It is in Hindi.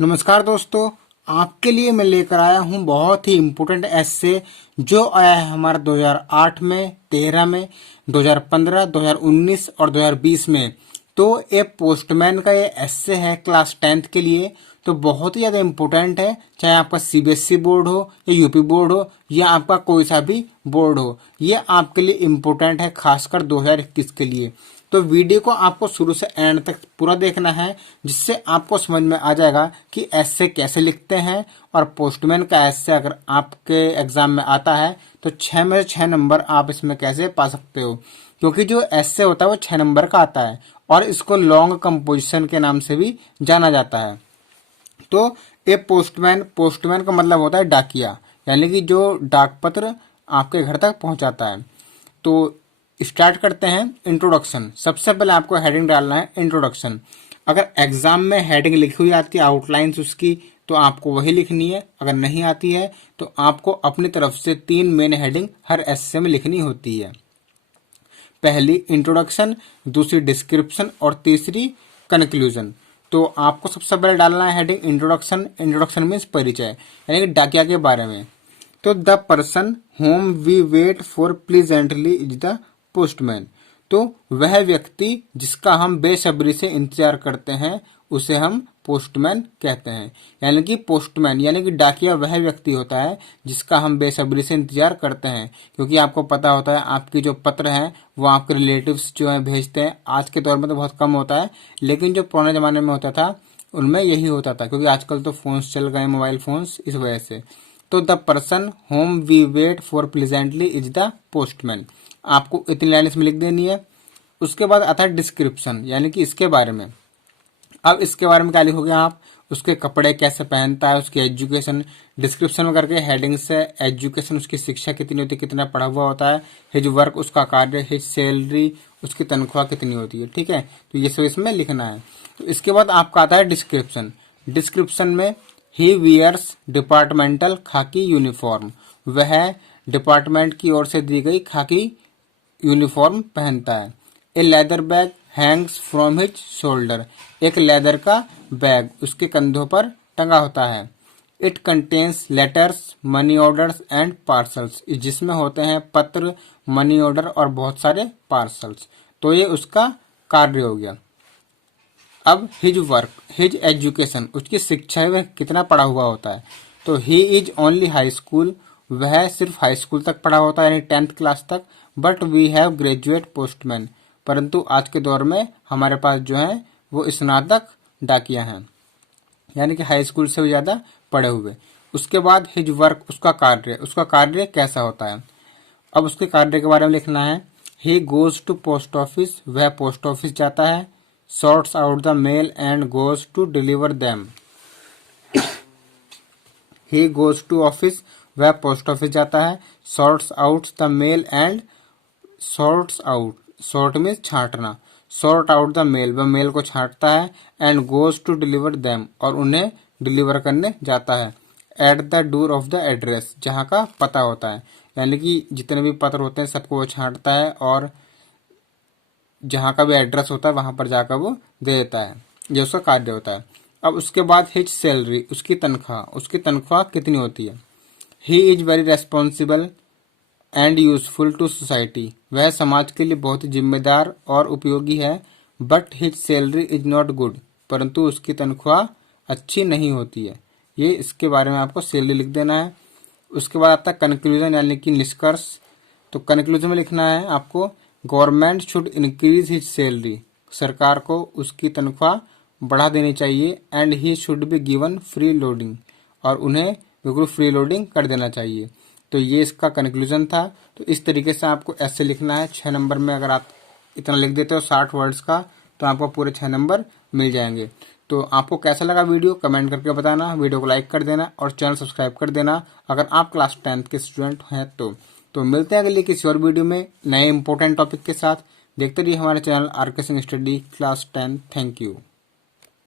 नमस्कार दोस्तों, आपके लिए मैं लेकर आया हूं बहुत ही इम्पोर्टेंट एस्से जो आया है हमारा 2008 में, 13 में, 2015, 2019 और 2020 में। तो ये पोस्टमैन का ये एस्से है क्लास 10th के लिए, तो बहुत ही ज़्यादा इम्पोर्टेंट है। चाहे आपका सीबीएसई बोर्ड हो या यूपी बोर्ड हो या आपका कोई सा भी बोर्ड हो, ये आपके लिए इम्पोर्टेंट है, खासकर 2021 के लिए। तो वीडियो को आपको शुरू से एंड तक पूरा देखना है, जिससे आपको समझ में आ जाएगा कि ऐसे कैसे लिखते हैं। और पोस्टमैन का ऐसे अगर आपके एग्जाम में आता है तो 6 में से 6 नंबर आप इसमें कैसे पा सकते हो, क्योंकि जो ऐसे होता है वो 6 नंबर का आता है और इसको लॉन्ग कंपोजिशन के नाम से भी जाना जाता है। तो ये पोस्टमैन का मतलब होता है डाकिया, यानी कि जो डाक पत्र आपके घर तक पहुंचाता है। तो स्टार्ट करते हैं। इंट्रोडक्शन, सबसे पहले आपको हेडिंग डालना है इंट्रोडक्शन। अगर एग्जाम में हेडिंग लिखी हुई आती है आउटलाइंस उसकी, तो आपको वही लिखनी है। अगर नहीं आती है तो आपको अपनी तरफ से 3 मेन हेडिंग हर एस्से में लिखनी होती है। पहली इंट्रोडक्शन, दूसरी डिस्क्रिप्शन और तीसरी कंक्लूजन। तो आपको सबसे पहले डालना है हेडिंग इंट्रोडक्शन। इंट्रोडक्शन मीन्स परिचय, यानी कि डाकिया के बारे में। तो the person whom we wait for pleasantly is the postman. तो वह व्यक्ति जिसका हम बेसब्री से इंतजार करते हैं उसे हम पोस्टमैन कहते हैं। यानी कि पोस्टमैन यानी कि डाकिया वह व्यक्ति होता है जिसका हम बेसब्री से इंतजार करते हैं, क्योंकि आपको पता होता है आपकी जो पत्र हैं वो आपके रिलेटिव्स जो है भेजते हैं। आज के दौर में तो बहुत कम होता है, लेकिन जो पुराने जमाने में होता था उनमें यही होता था, क्योंकि आजकल तो फोन्स चल गए, मोबाइल फोन्स, इस वजह से। तो the person whom we wait for pleasantly is the postman. आपको इतनी लाइन इसमें लिख देनी है। उसके बाद आता है डिस्क्रिप्शन, यानी कि इसके बारे में। अब इसके बारे में क्या लिखोगे आप, उसके कपड़े कैसे पहनता है, उसकी एजुकेशन। डिस्क्रिप्शन में करके हेडिंग से एजुकेशन, उसकी शिक्षा कितनी होती है, कितना पढ़ा हुआ होता है। हिज वर्क, उसका कार्य। हिज सैलरी, उसकी तनख्वाह कितनी होती है। ठीक है, तो ये सब इसमें लिखना है। तो इसके बाद आपका आता है डिस्क्रिप्शन। डिस्क्रिप्शन में ही वियर्स डिपार्टमेंटल खाकी यूनिफॉर्म, वह डिपार्टमेंट की ओर से दी गई खाकी यूनिफॉर्म पहनता है। A leather bag hangs from his shoulder, एक लेदर का बैग उसके कंधों पर टंगा होता है। It contains letters, money orders and parcels, जिसमें होते हैं पत्र, मनी ऑर्डर और बहुत सारे पार्सल्स। तो ये उसका कार्य हो गया। अब हिज वर्क, हिज एजुकेशन, उसकी शिक्षा, वह कितना पढ़ा हुआ होता है। तो he is only high school, वह सिर्फ हाई स्कूल तक पढ़ा होता है, यानी 10th क्लास तक। But we have graduate postman, परंतु आज के दौर में हमारे पास जो है वो स्नातक डाकिया हैं, यानी कि हाई स्कूल से भी ज्यादा पढ़े हुए। उसके बाद हिज वर्क, उसका कार्य, उसका कार्य कैसा होता है। अब उसके कार्य के बारे में लिखना है। He goes to post office, वह पोस्ट ऑफिस जाता है। Sorts out the mail and goes to deliver them. He goes to office, वह पोस्ट ऑफिस जाता है। Sorts out the mail and, sorts out, sort means छांटना। सॉर्ट आउट द मेल, वह मेल को छांटता है। And goes to deliver them, और उन्हें डिलीवर करने जाता है। At the door of the address, जहाँ का पता होता है, यानी कि जितने भी पत्र होते हैं सबको वो छांटता है और जहाँ का भी एड्रेस होता है वहां पर जाकर वो दे देता है। ये उसका कार्य होता है। अब उसके बाद हिज सैलरी, उसकी तनख्वाह, उसकी तनख्वाह कितनी होती है। He is very responsible and useful to society, वह समाज के लिए बहुत ही जिम्मेदार और उपयोगी है। But his salary is not good, परंतु उसकी तनख्वाह अच्छी नहीं होती है। ये इसके बारे में आपको सैलरी लिख देना है। उसके बाद आता है कंक्लूजन, यानी कि निष्कर्ष। तो कंक्लूजन में लिखना है आपको, government should increase his salary, सरकार को उसकी तनख्वाह बढ़ा देनी चाहिए। And he should be given free loading, और उन्हें बिल्कुल फ्री लोडिंग कर देना चाहिए। तो ये इसका कंक्लूजन था। तो इस तरीके से आपको ऐसे लिखना है 6 नंबर में। अगर आप इतना लिख देते हो 60 वर्ड्स का, तो आपको पूरे 6 नंबर मिल जाएंगे। तो आपको कैसा लगा वीडियो कमेंट करके बताना, वीडियो को लाइक कर देना और चैनल सब्सक्राइब कर देना अगर आप क्लास 10th के स्टूडेंट हैं तो मिलते हैं अगले किसी और वीडियो में नए इंपॉर्टेंट टॉपिक के साथ। देखते रहिए हमारे channel R K Singh study class 10। Thank you.